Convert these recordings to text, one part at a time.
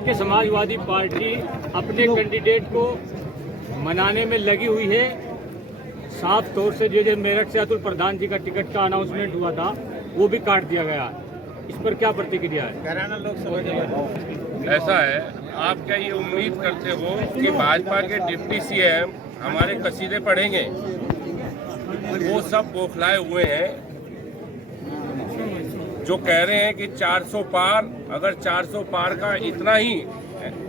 कि समाजवादी पार्टी अपने कैंडिडेट को मनाने में लगी हुई है। साफ तौर से जो मेरठ से अतुल प्रधान जी का टिकट का अनाउंसमेंट हुआ था वो भी काट दिया गया। इस पर क्या प्रतिक्रिया है? कैराना लोकसभा के ऐसा है, आप क्या ये उम्मीद करते हो कि भाजपा के डिप्टी सीएम हमारे कसीदे पढ़ेंगे? वो सब बौखलाए हुए हैं जो कह रहे हैं कि 400 पार, अगर 400 पार का इतना ही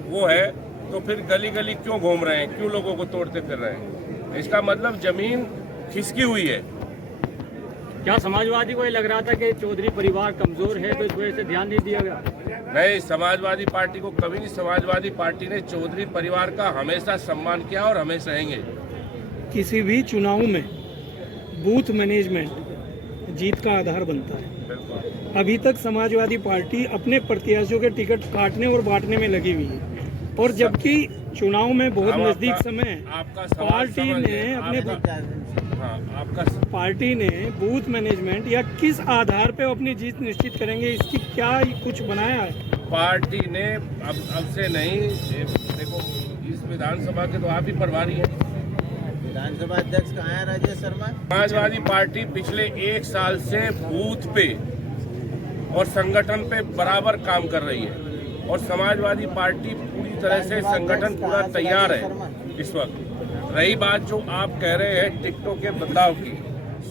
वो है तो फिर गली गली क्यों घूम रहे हैं, क्यों लोगों को तोड़ते फिर रहे हैं? इसका मतलब जमीन खिसकी हुई है। क्या समाजवादी को ये लग रहा था कि चौधरी परिवार कमजोर है तो इस वजह से ध्यान नहीं दिया गया? नहीं, समाजवादी पार्टी को कभी नहीं, समाजवादी पार्टी ने चौधरी परिवार का हमेशा सम्मान किया और हमेशा रहेंगे। किसी भी चुनाव में बूथ मैनेजमेंट जीत का आधार बनता है। अभी तक समाजवादी पार्टी अपने प्रत्याशियों के टिकट काटने और बांटने में लगी हुई है, और जबकि चुनाव में बहुत नजदीक समय पार्टी ने बूथ मैनेजमेंट या किस आधार पे अपनी जीत निश्चित करेंगे, इसकी क्या कुछ बनाया है? पार्टी ने अब से नहीं, देखो इस विधानसभा के तो आप ही प्रभारी हैं। विधानसभा अध्यक्ष कहाँ है राजेश शर्मा? समाजवादी पार्टी पिछले 1 साल से बूथ पे और संगठन पे बराबर काम कर रही है, और समाजवादी पार्टी पूरी तरह से संगठन पूरा तैयार है इस वक्त। रही बात जो आप कह रहे हैं टिकटों के बदलाव की,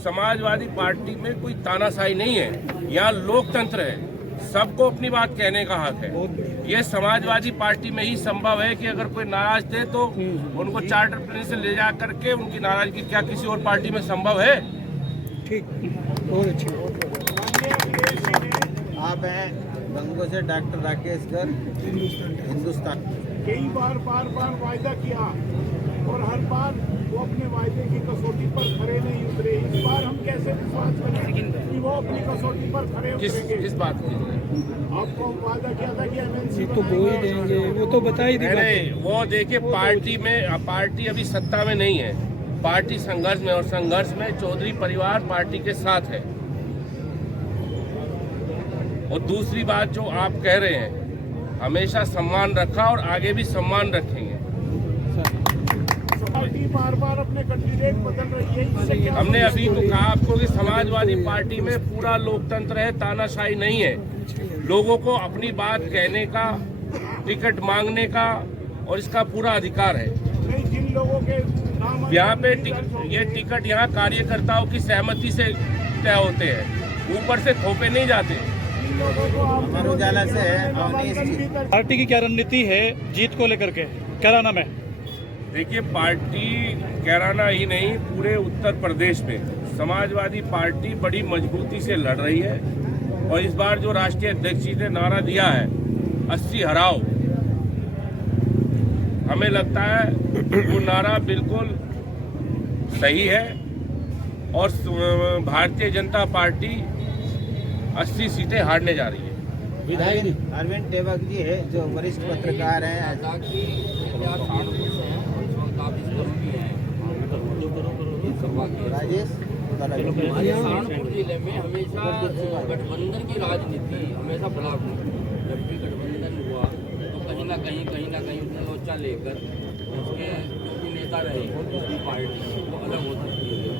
समाजवादी पार्टी में कोई तानाशाही नहीं है, यहाँ लोकतंत्र है, सबको अपनी बात कहने का हक है। ये समाजवादी पार्टी में ही संभव है कि अगर कोई नाराज थे तो उनको चार्टर प्लेन से ले जा करके उनकी नाराजगी क्या किसी और पार्टी में संभव है? ठीक, बहुत अच्छी। आप हैं गंगो से डॉक्टर राकेश गर्ग, हिंदुस्तान। कई बार वायदा किया और हर बार वो अपने वायदे की कसौटी पर खड़े नहीं उतरे। इस बार हम कैसे विश्वास करें कि वो अपनी कसौटी पर खड़े उतरेंगे? किस बात की? आपको वादा किया था कि एमएनसी तो बोल देंगे, वो तो बता ही देगा। नहीं, वो देखिए पार्टी अभी सत्ता में नहीं है, पार्टी संघर्ष में, और संघर्ष में चौधरी परिवार पार्टी के साथ है। और दूसरी बात जो आप कह रहे हैं, हमेशा सम्मान रखा और आगे भी सम्मान रखेंगे। पार्टी बार अपने कैंडिडेट बदल रही है, इससे क्या? हमने अभी तो कहा आपको कि समाजवादी पार्टी में पूरा लोकतंत्र है, तानाशाही नहीं है। लोगों को अपनी बात कहने का, टिकट मांगने का और इसका पूरा अधिकार है। नहीं, जिन लोगों के नाम यहाँ पे ये टिकट यहाँ कार्यकर्ताओं की सहमति से तय होते हैं, ऊपर से थोपे नहीं जाते। अमर उजाला से है अवनीश जी। पार्टी की क्या रणनीति है जीत को लेकर के कैराना में? देखिए, पार्टी कैराना ही नहीं, पूरे उत्तर प्रदेश में समाजवादी पार्टी बड़ी मजबूती से लड़ रही है। और इस बार जो राष्ट्रीय अध्यक्ष जी ने नारा दिया है 80 हराओ, हमें लगता है वो नारा बिल्कुल सही है, और भारतीय जनता पार्टी 80 सीटें हारने जा रही है। विधायक अरविंद टेवक जी है जो वरिष्ठ पत्रकार हैं। राजेश, सहारनपुर जिले में हमेशा गठबंधन की राजनीति हमेशा ब्लॉक हुई। जब भी गठबंधन हुआ तो कहीं ना कहीं उसने लोचा लेकर उसके जो भी नेता रहे उसकी पार्टी वो अलग हो सकती है।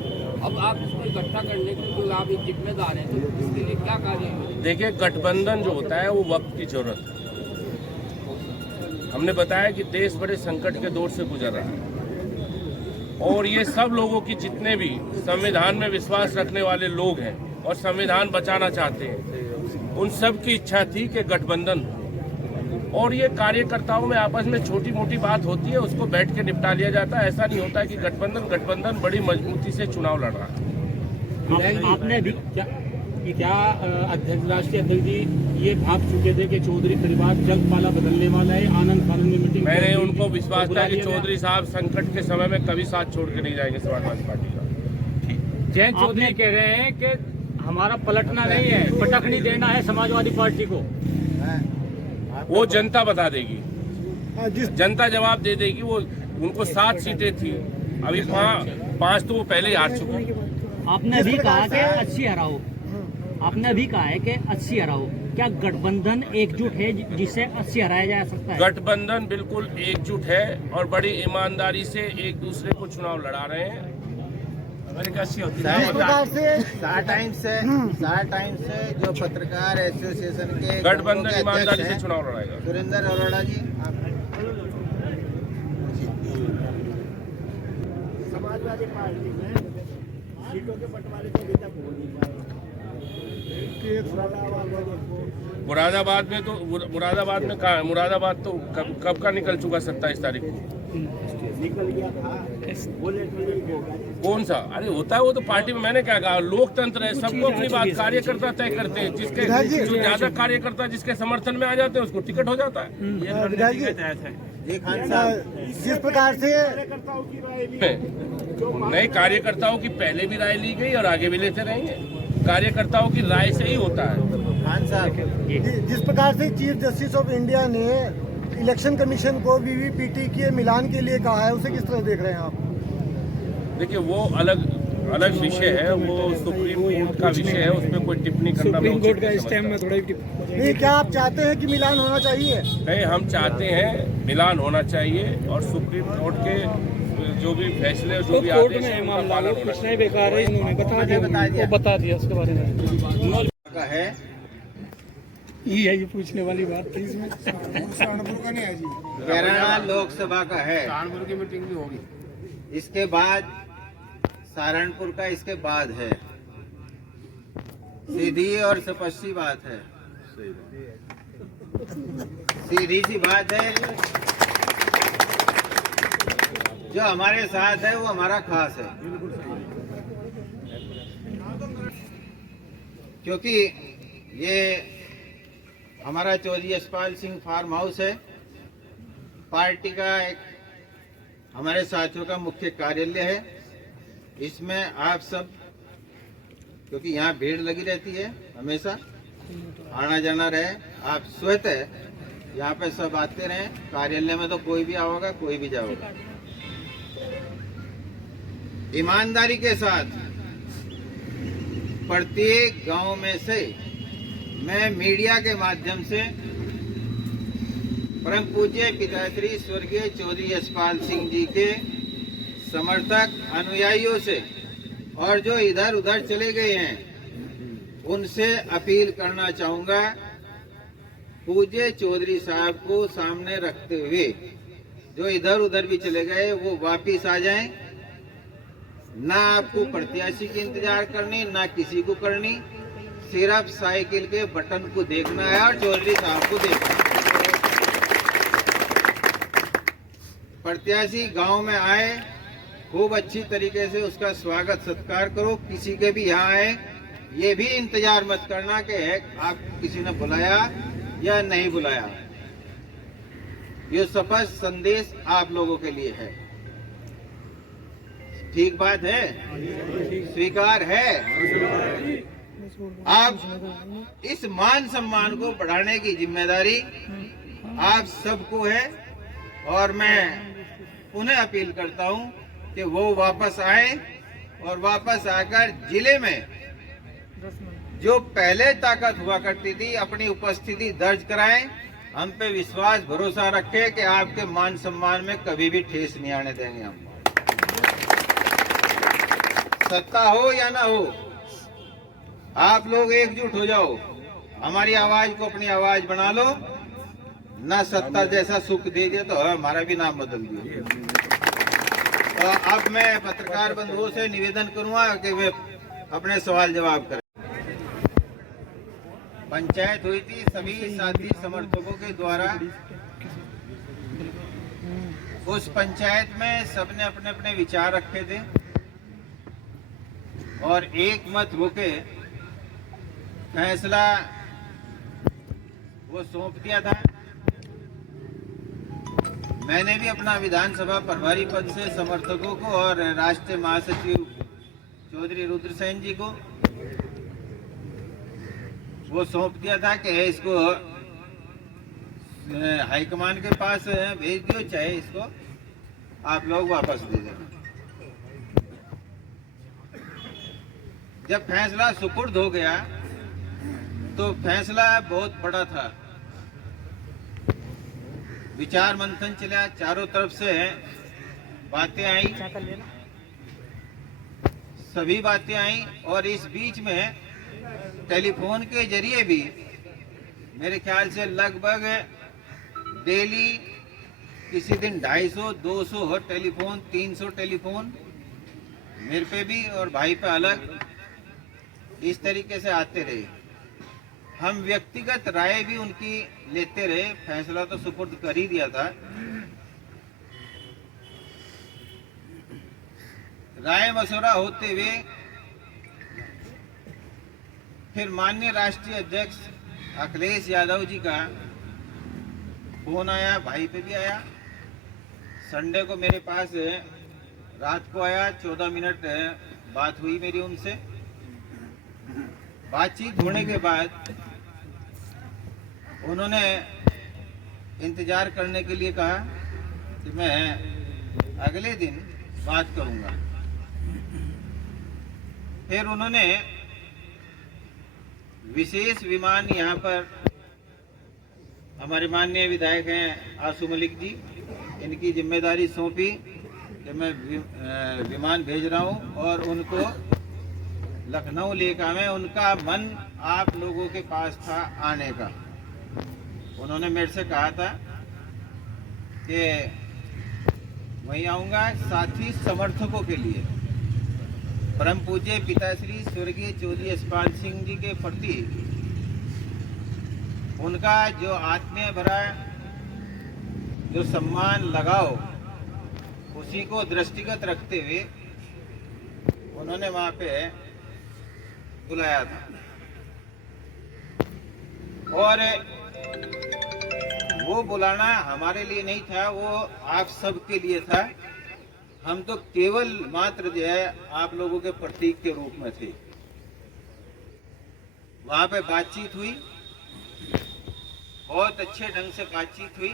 अब आप इसको इकट्ठा करने के लिए आप एक जिम्मेदार हैं, तो इसके लिए क्या कार्य? देखिए, गठबंधन जो होता है वो वक्त की जरूरत है। हमने बताया कि देश बड़े संकट के दौर से गुजर रहा है, और ये सब लोगों की, जितने भी संविधान में विश्वास रखने वाले लोग हैं और संविधान बचाना चाहते हैं, उन सब की इच्छा थी कि गठबंधन हो। और ये कार्यकर्ताओं में आपस में छोटी मोटी बात होती है, उसको बैठ के निपटा लिया जाता है। ऐसा नहीं होता कि गठबंधन बड़ी मजबूती से चुनाव लड़ रहा है। आपने भी क्या अध्यक्ष, राष्ट्रीय अध्यक्ष जी ये भाप चुके थे कि चौधरी परिवार जल्द पाला बदलने वाला है? आनंद फानंद में मीटिंग मैंने उनको विश्वास था कि चौधरी साहब संकट के समय में कभी साथ छोड़ के नहीं जाएंगे समाजवादी पार्टी का। जयंत चौधरी कह रहे हैं कि हमारा पलटना नहीं है, पटखनी देना है समाजवादी पार्टी को। वो जनता बता देगी, जनता जवाब दे देगी। वो उनको 7 सीटें थी, अभी 5 तो वो पहले ही हार चुके हैं। आपने भी कहा कि 80 हराओ। आपने अभी कहा है कि 80 हराओ, क्या गठबंधन एकजुट है जिससे 80 हराया जा सकता है? गठबंधन बिल्कुल एकजुट है और बड़ी ईमानदारी से एक दूसरे को चुनाव लड़ा रहे हैं। टाइम से जो पत्रकार एसोसिएशन के गठबंधन ईमानदारी से चुनाव लड़ाएगा। सुरेंद्र अरोड़ा जी, समाजवादी पार्टी में सीटों के बंटवारे को अभी तक हो नहीं पाए। मुरादाबाद में कहा है? मुरादाबाद तो कब का निकल चुका 27 तारीख को। निकल गया था, बोले तो नहीं होगा। कौन सा? अरे होता है वो तो पार्टी में। मैंने क्या कहा, लोकतंत्र है, सबको अपनी बात कार्यकर्ता तय करते हैं। जिसके जो ज्यादा कार्यकर्ता जिसके समर्थन में आ जाते हैं उसको टिकट हो जाता है। जी खान साहब, जिस प्रकार से कार्यकर्ताओं की राय ली, नए कार्यकर्ताओं की पहले भी राय ली गई और आगे भी लेते रहेंगे। कार्यकर्ताओं की राय से ही होता है। खान साहब, जिस प्रकार से चीफ जस्टिस ऑफ इंडिया ने इलेक्शन कमीशन को वीवीपीटी के मिलान के लिए कहा है, उसे किस तरह देख रहे हैं आप? देखिए वो अलग विषय है, वो सुप्रीम कोर्ट का विषय है, उसमें कोई टिप्पणी करना सुप्रीम मैं कोर्ट उचित का नहीं इस टाइम में समझता। थोड़ा नहीं, क्या आप चाहते हैं कि मिलान होना चाहिए? नहीं, हम चाहते हैं मिलान होना चाहिए और सुप्रीम कोर्ट के जो भी फैसले जो भी कोर्ट आदेश में हैं है उनका मामला, पालन वो होना कुछ नहीं बेकार है, इन्होंने बता दिया उसके बारे में। का है ये पूछने वाली बात थी इसमें। कैराना लोकसभा का है, सहारनपुर की मीटिंग भी होगी, इसके बाद सहारनपुर का इसके बाद है। सीधी और स्पष्टी बात है, सीधी सी बात है। जो हमारे साथ है वो हमारा खास है, क्योंकि ये हमारा चौधरी यशपाल सिंह फार्म हाउस है। पार्टी का एक हमारे साथियों का मुख्य कार्यालय है। इसमें आप सब, क्योंकि यहाँ भीड़ लगी रहती है, हमेशा आना जाना रहे, आप स्वतः यहाँ पे सब आते रहें। कार्यालय में तो कोई भी आओगा, कोई भी जाओगा। ईमानदारी के साथ प्रत्येक गांव में से मैं मीडिया के माध्यम से परम पूज्य पिताश्री स्वर्गीय चौधरी यशपाल सिंह जी के समर्थक अनुयायियों से और जो इधर उधर चले गए हैं उनसे अपील करना चाहूंगा, पूज्य चौधरी साहब को सामने रखते हुए जो इधर उधर भी चले गए वो वापिस आ जाएं। ना आपको प्रत्याशी की इंतजार करनी, ना किसी को करनी, सिर्फ साइकिल के बटन को देखना है और चौधरी साहब को देखना है। प्रत्याशी गांव में आए, खूब अच्छी तरीके से उसका स्वागत सत्कार करो। किसी के भी यहाँ आए, ये भी इंतजार मत करना कि आप किसी ने बुलाया या नहीं बुलाया। ये स्पष्ट संदेश आप लोगों के लिए है। ठीक बात है, स्वीकार है। आप इस मान सम्मान को बढ़ाने की जिम्मेदारी आप सबको है और मैं उन्हें अपील करता हूं कि वो वापस आए और वापस आकर जिले में जो पहले ताकत हुआ करती थी अपनी उपस्थिति दर्ज कराएं। हम पे विश्वास भरोसा रखें कि आपके मान सम्मान में कभी भी ठेस नहीं आने देंगे। हम सत्ता हो या ना हो, आप लोग एकजुट हो जाओ, हमारी आवाज को अपनी आवाज बना लो। ना सत्ता जैसा सुख दीजिए तो हमारा भी नाम बदल दिए। तो अब मैं पत्रकार बंधुओं से निवेदन करूंगा कि वे अपने सवाल जवाब करें। पंचायत हुई थी सभी साथी समर्थकों के द्वारा। उस पंचायत में सबने अपने अपने विचार रखे थे और एक मत होके फैसला वो सौंप दिया था। मैंने भी अपना विधानसभा प्रभारी पद से समर्थकों को और राष्ट्रीय महासचिव चौधरी रुद्रसेन जी को वो सौंप दिया था कि इसको हाईकमान के पास भेज दियो, चाहे इसको आप लोग वापस दे देना। जब फैसला सुपुर्द हो गया तो फैसला बहुत बड़ा था। विचार मंथन चला, चारों तरफ से बातें आई, सभी बातें आई, और इस बीच में टेलीफोन के जरिए भी मेरे ख्याल से लगभग डेली किसी दिन 250, 200 टेलीफोन, 300 टेलीफोन मेरे पे भी और भाई पे अलग इस तरीके से आते रहे। हम व्यक्तिगत राय भी उनकी लेते रहे। फैसला तो सुपुर्द कर ही दिया था। राय मशवरा होते हुए फिर माननीय राष्ट्रीय अध्यक्ष अखिलेश यादव जी का फोन आया, भाई पे भी आया। संडे को मेरे पास रात को आया, 14 मिनट बात हुई मेरी उनसे। बातचीत होने के बाद उन्होंने इंतजार करने के लिए कहा कि मैं अगले दिन बात करूंगा। फिर उन्होंने विशेष विमान यहाँ पर, हमारे माननीय विधायक हैं आसू मलिक जी, इनकी जिम्मेदारी सौंपी कि मैं विमान भेज रहा हूँ और उनको लखनऊ लेकर आए। उनका मन आप लोगों के पास था आने का। उन्होंने मेरे से कहा था कि वहीं आऊँगा, साथी समर्थकों के लिए परम पूज्य पिताश्री स्वर्गीय चौधरी यशपाल सिंह जी के प्रति उनका जो आत्मीय भरा जो सम्मान लगाओ, उसी को दृष्टिगत रखते हुए उन्होंने वहां पे बुलाया था। और वो बुलाना हमारे लिए नहीं था, वो आप सबके लिए था। हम तो केवल मात्र जो है आप लोगों के प्रतीक के रूप में थे। वहां पे बातचीत हुई, बहुत अच्छे ढंग से बातचीत हुई।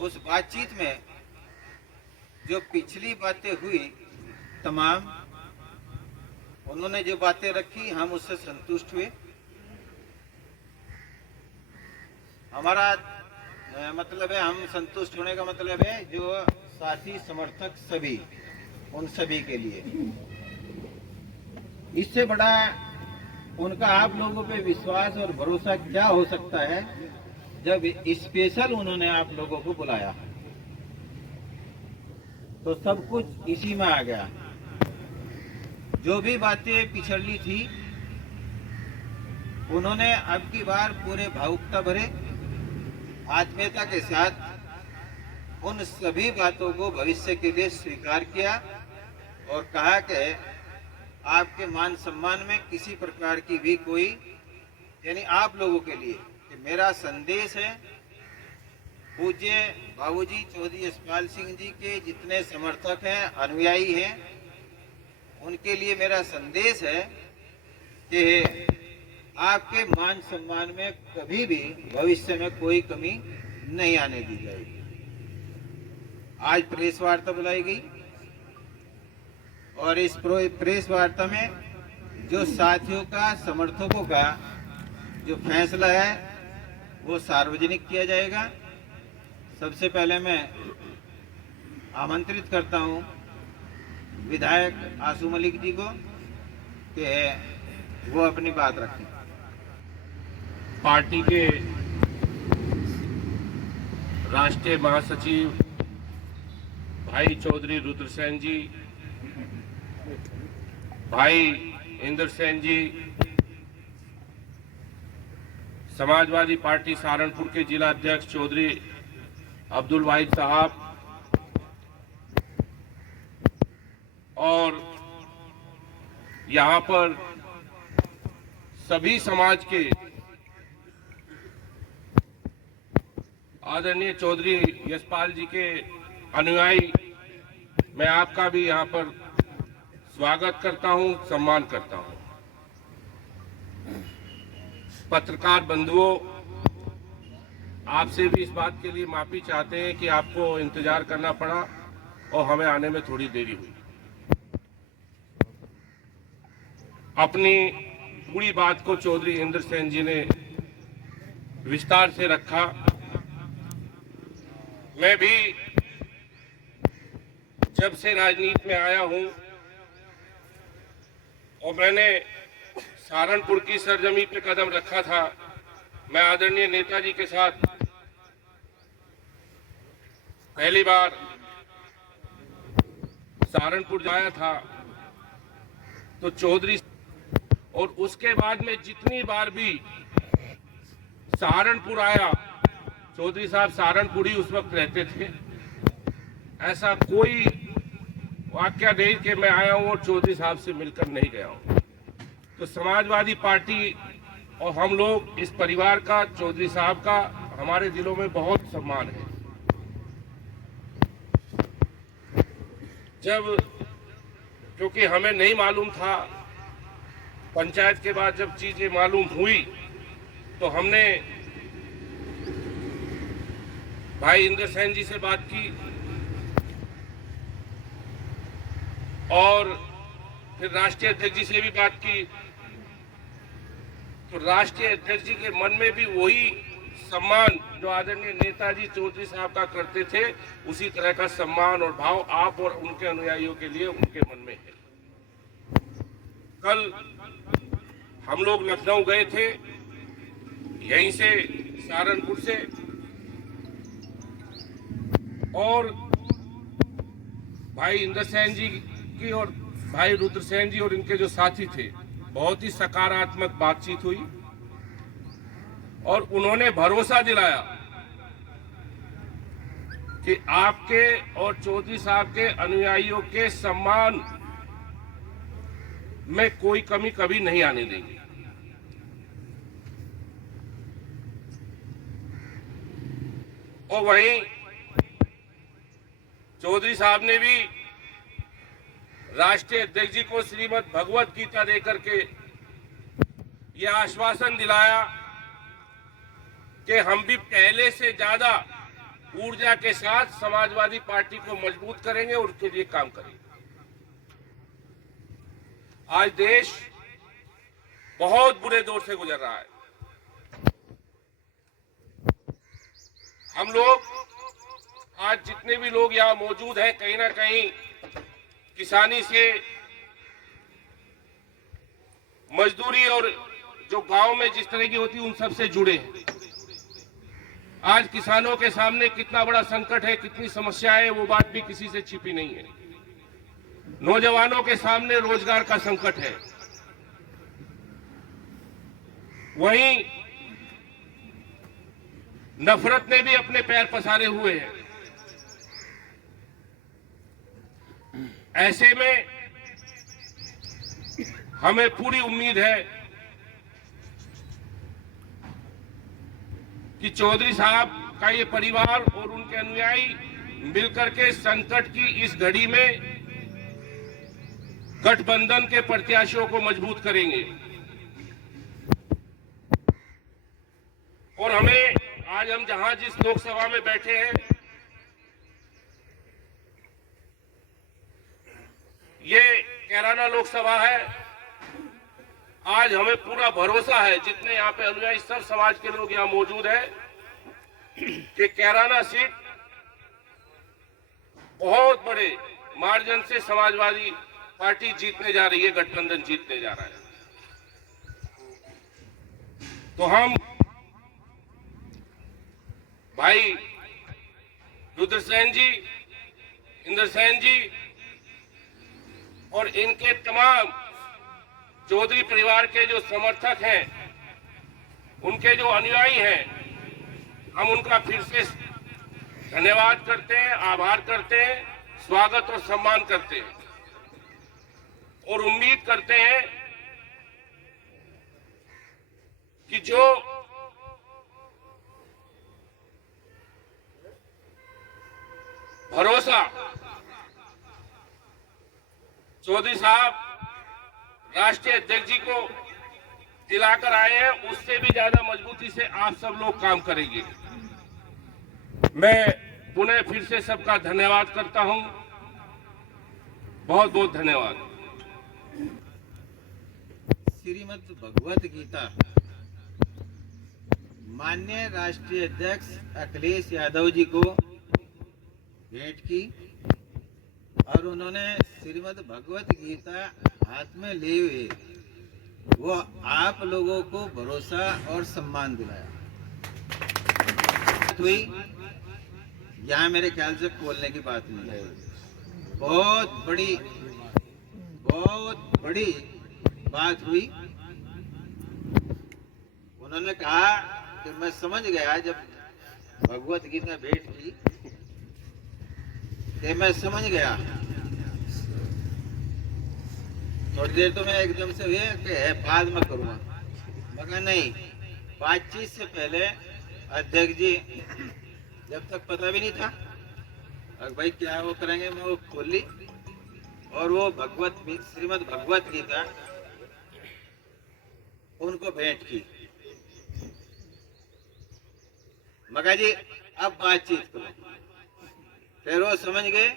उस बातचीत में जो पिछली बातें हुई तमाम, उन्होंने जो बातें रखी, हम उससे संतुष्ट हुए। हमारा मतलब है, हम संतुष्ट होने का मतलब है जो साथी समर्थक सभी, उन सभी के लिए इससे बड़ा उनका आप लोगों पे विश्वास और भरोसा क्या हो सकता है जब स्पेशल उन्होंने आप लोगों को बुलाया। तो सब कुछ इसी में आ गया। जो भी बातें पिछड़ी थी उन्होंने अब की बार पूरे भावुकता भरे आत्मीयता के साथ उन सभी बातों को भविष्य के लिए स्वीकार किया और कहा कि आपके मान सम्मान में किसी प्रकार की भी कोई, यानी आप लोगों के लिए कि मेरा संदेश है, पूज्य बाबूजी चौधरी यशपाल सिंह जी के जितने समर्थक हैं, अनुयायी हैं, उनके लिए मेरा संदेश है कि आपके मान सम्मान में कभी भी भविष्य में कोई कमी नहीं आने दी जाएगी। आज प्रेस वार्ता बुलाई गई और इस प्रेस वार्ता में जो साथियों का, समर्थकों का जो फैसला है वो सार्वजनिक किया जाएगा। सबसे पहले मैं आमंत्रित करता हूं विधायक आसू मलिक जी को कि वो अपनी बात रखें। पार्टी के राष्ट्रीय महासचिव भाई चौधरी रुद्रसेन जी, भाई इंद्र सेन जी, समाजवादी पार्टी सहारनपुर के जिला अध्यक्ष चौधरी अब्दुल वाहिद साहब और यहाँ पर सभी समाज के आदरणीय चौधरी यशपाल जी के अनुयायी, मैं आपका भी यहाँ पर स्वागत करता हूँ, सम्मान करता हूँ। पत्रकार बंधुओं, आपसे भी इस बात के लिए माफी चाहते हैं कि आपको इंतजार करना पड़ा और हमें आने में थोड़ी देरी हुई। अपनी पूरी बात को चौधरी इंद्र सेन जी ने विस्तार से रखा। मैं भी जब से राजनीति में आया हूं और मैंने सहारनपुर की सरजमी पे कदम रखा था, मैं आदरणीय नेताजी के साथ पहली बार सहारनपुर जाया था, तो चौधरी, और उसके बाद में जितनी बार भी सहारनपुर आया, चौधरी साहब सहारनपुर ही उस वक्त रहते थे। ऐसा कोई वाकया नहीं कि मैं आया हूं और चौधरी साहब से मिलकर नहीं गया हूं। तो समाजवादी पार्टी और हम लोग, इस परिवार का, चौधरी साहब का हमारे दिलों में बहुत सम्मान है। जब, क्योंकि हमें नहीं मालूम था, पंचायत के बाद जब चीजें मालूम हुई तो हमने भाई इंद्र सेन जी से बात की और फिर राष्ट्रीय अध्यक्ष जी से भी बात की। तो राष्ट्रीय अध्यक्ष जी के मन में भी वही सम्मान जो आदरणीय नेताजी चौधरी साहब का करते थे, उसी तरह का सम्मान और भाव आप और उनके अनुयायियों के लिए उनके मन में है। कल हम लोग लखनऊ गए थे, यहीं से सहारनपुर से, और भाई इंद्र सेन जी की और भाई रुद्र सेन जी और इनके जो साथी थे, बहुत ही सकारात्मक बातचीत हुई और उन्होंने भरोसा दिलाया कि आपके और चौधरी साहब के अनुयायियों के सम्मान में कोई कमी कभी नहीं आने देंगे। और वहीं चौधरी साहब ने भी राष्ट्रीय अध्यक्ष जी को श्रीमद् भगवत गीता देकर के यह आश्वासन दिलाया कि हम भी पहले से ज्यादा ऊर्जा के साथ समाजवादी पार्टी को मजबूत करेंगे और उसके लिए काम करेंगे। आज देश बहुत बुरे दौर से गुजर रहा है। हम लोग आज जितने भी लोग यहाँ मौजूद हैं, कहीं ना कहीं किसानी से, मजदूरी और जो गांव में जिस तरह की होती है उन सब से जुड़े हैं। आज किसानों के सामने कितना बड़ा संकट है, कितनी समस्याएं, वो बात भी किसी से छिपी नहीं है। नौजवानों के सामने रोजगार का संकट है। वहीं नफरत ने भी अपने पैर पसारे हुए हैं। ऐसे में हमें पूरी उम्मीद है कि चौधरी साहब का ये परिवार और उनके अनुयायी मिलकर के संकट की इस घड़ी में गठबंधन के प्रत्याशियों को मजबूत करेंगे। और हमें आज हम जहां जिस लोकसभा में बैठे हैं, ये कैराना लोकसभा है। आज हमें पूरा भरोसा है, जितने यहाँ पे अनुयायी सब समाज के लोग यहाँ मौजूद हैं, कि कैराना सीट बहुत बड़े मार्जिन से समाजवादी पार्टी जीतने जा रही है, गठबंधन जीतने जा रहा है। तो हम भाई रुद्र सेन जी, इंद्र सेन जी और इनके तमाम चौधरी परिवार के जो समर्थक हैं, उनके जो अनुयायी हैं, हम उनका फिर से धन्यवाद करते हैं, आभार करते हैं, स्वागत और सम्मान करते हैं और उम्मीद करते हैं कि जो भरोसा चौधरी साहब राष्ट्रीय अध्यक्ष जी को दिलाकर आए हैं, उससे भी ज्यादा मजबूती से आप सब लोग काम करेंगे। मैं पुनः फिर से सबका धन्यवाद करता हूं। बहुत बहुत धन्यवाद। श्रीमद् भगवत गीता माननीय राष्ट्रीय अध्यक्ष अखिलेश यादव जी को भेंट की और उन्होंने श्रीमद् भगवत गीता हाथ में लिए हुए वो आप लोगों को भरोसा और सम्मान दिलाया हुई। यहाँ मेरे ख्याल से खोलने की बात नहीं है। बहुत बड़ी बात हुई। उन्होंने कहा कि मैं समझ गया जब भगवत गीता भेंट की कि मैं समझ गया। थोड़ी देर तो मैं एकदम से हुए कि बाद में करूँगा, मगर नहीं, बातचीत से पहले अध्यक्ष जी जब तक पता भी नहीं था और भाई क्या वो करेंगे, मैं वो खोल ली और वो श्रीमद् भगवत गीता उनको भेंट की। मगर जी अब बातचीत करो। फिर वो समझ गए,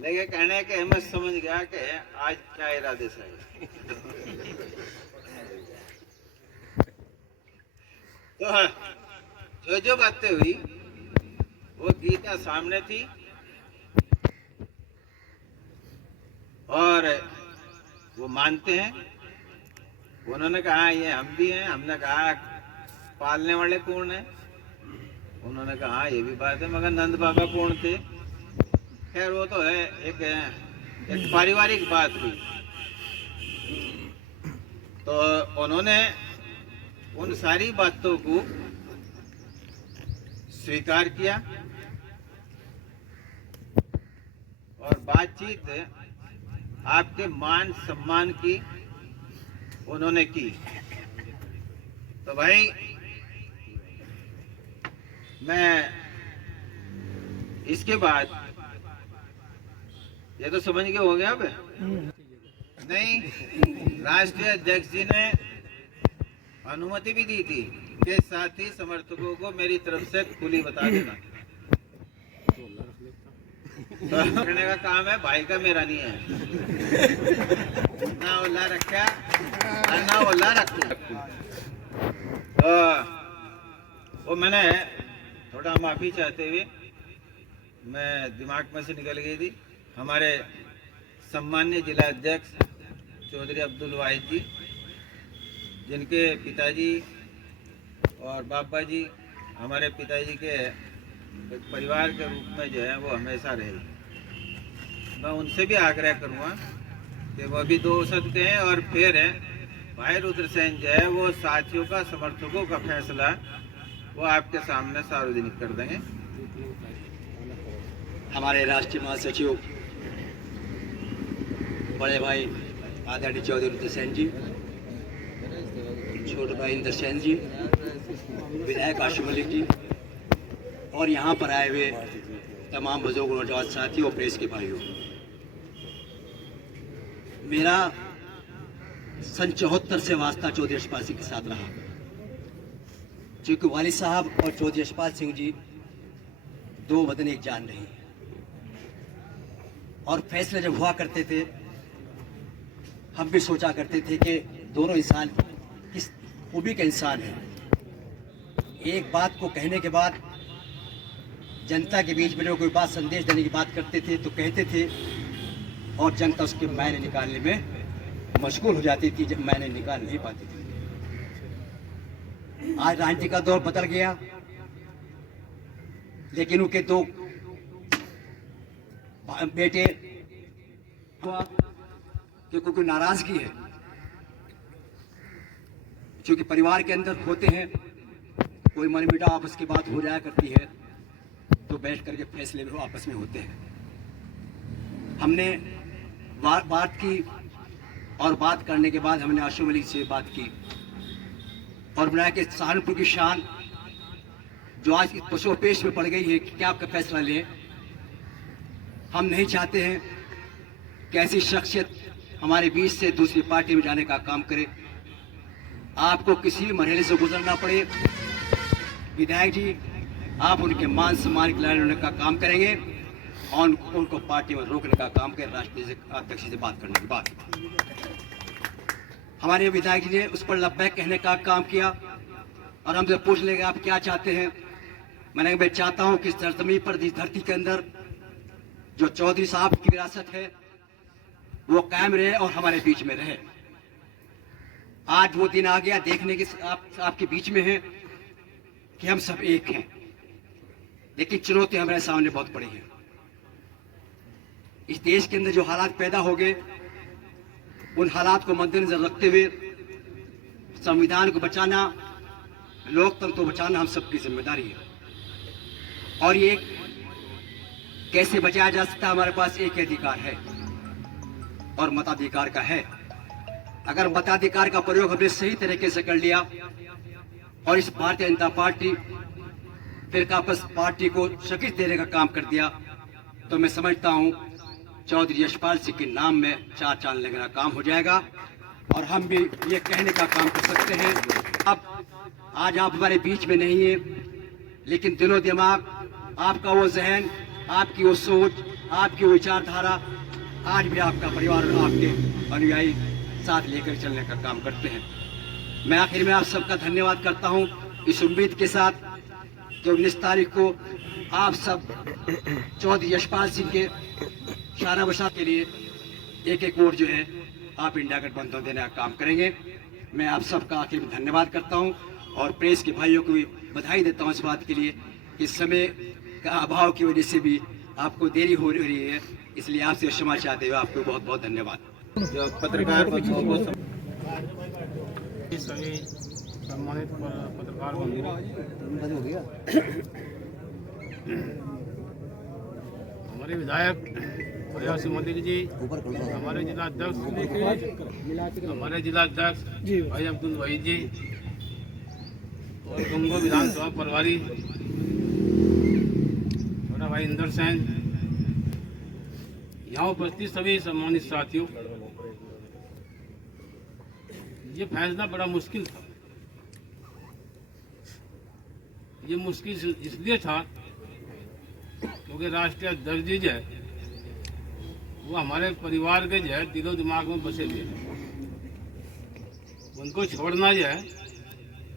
लेके कहने के मैं समझ गया कि आज क्या इरादे से तो जो बातें हुई वो गीता सामने थी और वो मानते हैं। उन्होंने कहा ये हम भी हैं। हमने कहा पालने वाले कौन है? उन्होंने कहा ये भी बात है, मगर नंद बाबा कौन थे? खैर वो तो है, एक पारिवारिक बात हुई। तो उन्होंने उन सारी बातों को स्वीकार किया और बातचीत आपके मान सम्मान की उन्होंने की। तो भाई मैं इसके बाद ये तो समझ के हो गया। अब नहीं, राष्ट्रीय अध्यक्ष जी ने अनुमति भी दी थी कि साथ ही समर्थकों को मेरी तरफ से खुली बता देना। करने का काम है भाई का, मेरा नहीं है। ना ओला रखा ना ओला रखा। तो वो मैंने थोड़ा माफी चाहते हुए मैं दिमाग में से निकल गई थी। हमारे सम्मान्य जिला अध्यक्ष चौधरी अब्दुल वाहिद जी, जिनके पिताजी और बाबा जी हमारे पिताजी के एक परिवार के रूप में जो है वो हमेशा रहे। मैं उनसे भी आग्रह करूँगा कि वो भी 2 औसत के हैं और फिर भाई रुद्रसेन जो है वो साथियों का, समर्थकों का फैसला वो आपके सामने सार्वजनिक कर देंगे। हमारे राष्ट्रीय महासचिव बड़े भाई आदरणीय चौधरी रुद्रसेन जी, छोटे भाई इंद्र सेन जी, विधायक आशु मलिक जी और यहाँ पर आए हुए तमाम बुजुर्ग नौजवान साथियों, प्रेस के भाइयों, मेरा सन 74 से वास्ता चौधरी यशपाल सिंह के साथ रहा। क्योंकि वालिद साहब और चौधरी यशपाल सिंह जी 2 बदन एक जान रही और फैसले जब हुआ करते थे हम भी सोचा करते थे कि दोनों इंसान किस खूबी के इंसान हैं। एक बात को कहने के बाद जनता के बीच में जो कोई बात संदेश देने की बात करते थे तो कहते थे और जनता उसके मायने निकालने में मशगूल हो जाती थी, जब मायने निकाल नहीं पाती थी। आज राजनीति का दौर बदल गया, लेकिन उनके 2 बेटे क्योंकि नाराजगी है, क्योंकि परिवार के अंदर होते हैं कोई मनमुटाव आपस की बात हो जाया करती है तो बैठ करके फैसले में आपस में होते हैं। हमने बात की और बात करने के बाद हमने आशु मलिक से बात की और बनाया कि सहारनपुर की शान जो आज इस पशुपेश में पड़ गई है कि क्या आपका फैसला लें। हम नहीं चाहते हैं कि ऐसी शख्सियत हमारे बीच से दूसरी पार्टी में जाने का काम करे। आपको किसी भी मरहले से गुजरना पड़े, विधायक जी आप उनके मान सम्मान के लाने का काम करेंगे और उनको पार्टी में रोकने का काम करें, राष्ट्रीय अध्यक्ष से बात करने के बाद। हमारे विधायक जी ने उस पर लब्बैक कहने का काम किया और हमसे पूछ लेंगे आप क्या चाहते हैं। मैंने मैं चाहता हूं कि इस सरजमीन पर, इस धरती के अंदर जो चौधरी साहब की विरासत है वो कायम रहे और हमारे बीच में रहे। आज वो दिन आ गया, देखने के आपके बीच में है कि हम सब एक हैं, लेकिन चुनौती हमारे सामने बहुत बड़ी है। इस देश के अंदर जो हालात पैदा हो गए, उन हालात को मद्देनजर रखते हुए संविधान को बचाना, लोकतंत्र को बचाना हम सबकी जिम्मेदारी है। और ये कैसे बचाया जा सकता है? हमारे पास एक अधिकार है और मताधिकार का है। अगर मताधिकार का प्रयोग हमने सही तरीके से कर लिया और इस भारतीय जनता पार्टी फिरकापरस्त पार्टी को शिकस्त देने का काम कर दिया, तो मैं समझता हूं चौधरी यशपाल सिंह के नाम में 4 चांद लगने का काम हो जाएगा और हम भी ये कहने का काम कर सकते हैं। अब आज आप हमारे बीच में नहीं है, लेकिन दिलो दिमाग, आपका वो जहन, आपकी वो सोच, आपकी वो विचारधारा आज भी आपका परिवार और आपके अनुयायी साथ लेकर चलने का काम करते हैं। मैं आखिर में आप सबका धन्यवाद करता हूं, इस उम्मीद के साथ कि 19 तारीख को आप सब चौधरी यशपाल सिंह के शाना बशा के लिए एक एक वोट जो है आप इंडिया गठबंधन देने का काम करेंगे। मैं आप सबका आखिर में धन्यवाद करता हूं और प्रेस के भाइयों को भी बधाई देता हूं इस बात के लिए कि समय का अभाव की वजह से भी आपको देरी हो रही है, इसलिए आपसे क्षमा चाहते हुए आपको बहुत बहुत धन्यवाद। जो पत्रकार बंधुओं को सभी सम्मानित पत्रकार हमारे विधायक प्रयासी मलिक जी, हमारे जिलाध्यक्ष भाई अब्दुल वहीद जी और गंगो विधानसभा प्रभारी छोटा भाई इंदर सेन, यहाँ उपस्थित सभी सम्मानित साथियों, ये फैसला बड़ा मुश्किल था। ये मुश्किल इसलिए था क्योंकि राष्ट्रीय अध्यक्ष जी जो है वो हमारे परिवार के जो है दिलो दिमाग में बसे हुए हैं। उनको छोड़ना जो है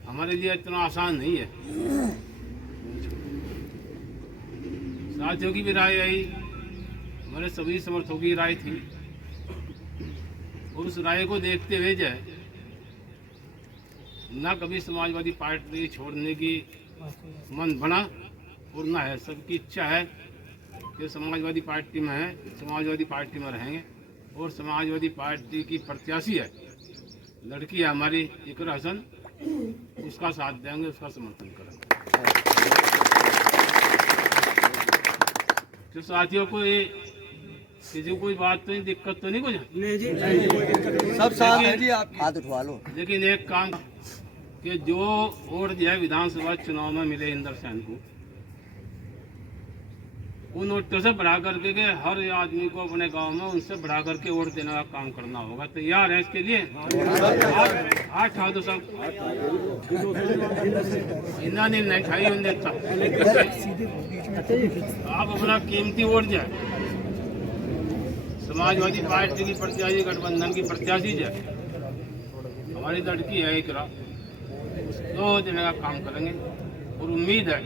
हमारे लिए इतना आसान नहीं है। साथियों की भी राय आई, हमारे सभी समर्थकों की राय थी और उस राय को देखते हुए जो है ना कभी समाजवादी पार्टी छोड़ने की मन बना और ना है, सबकी इच्छा है कि समाजवादी पार्टी में है, समाजवादी पार्टी में रहेंगे और समाजवादी पार्टी की प्रत्याशी है, लड़की है हमारी इकरा हसन, उसका साथ देंगे, उसका समर्थन करेंगे। तो साथियों को ये किसी को कोई बात तो नहीं, दिक्कत तो नहीं कुछ? नहीं जी, सब साथ हैं जी, आप हाथ उठवा लो। लेकिन एक काम कि जो वोट जो है विधानसभा चुनाव में मिले इंदर सेन को, उन वोटों से बढ़ा करके के हर आदमी को अपने गांव में उनसे बढ़ा करके वोट देने का काम करना होगा। तैयार है इसके लिए? हाथ उठा दो सब, इतना नहीं खाई उन्हें। आप अपना कीमती वोट जो है समाजवादी पार्टी की प्रत्याशी, गठबंधन की प्रत्याशी जो है हमारी लड़की है इकरा, तो देने का काम करेंगे और उम्मीद है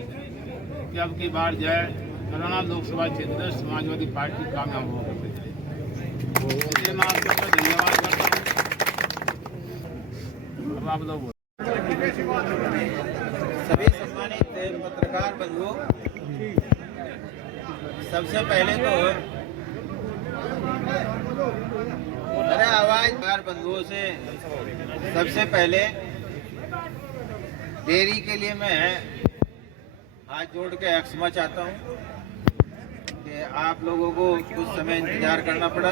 कि अब की बार जो है करुणा लोकसभा क्षेत्र समाजवादी पार्टी कामयाब हो गई। इसलिए मैं आपको धन्यवाद करता हूँ। अब आप लोग सभी सम्मानित पत्रकार बंधुओं, सबसे पहले तो मेरा आवाज पत्रकार बंधुओं से सबसे पहले देरी के लिए मैं हाथ जोड़ के क्षमा चाहता हूँ कि आप लोगों को कुछ समय इंतजार करना पड़ा।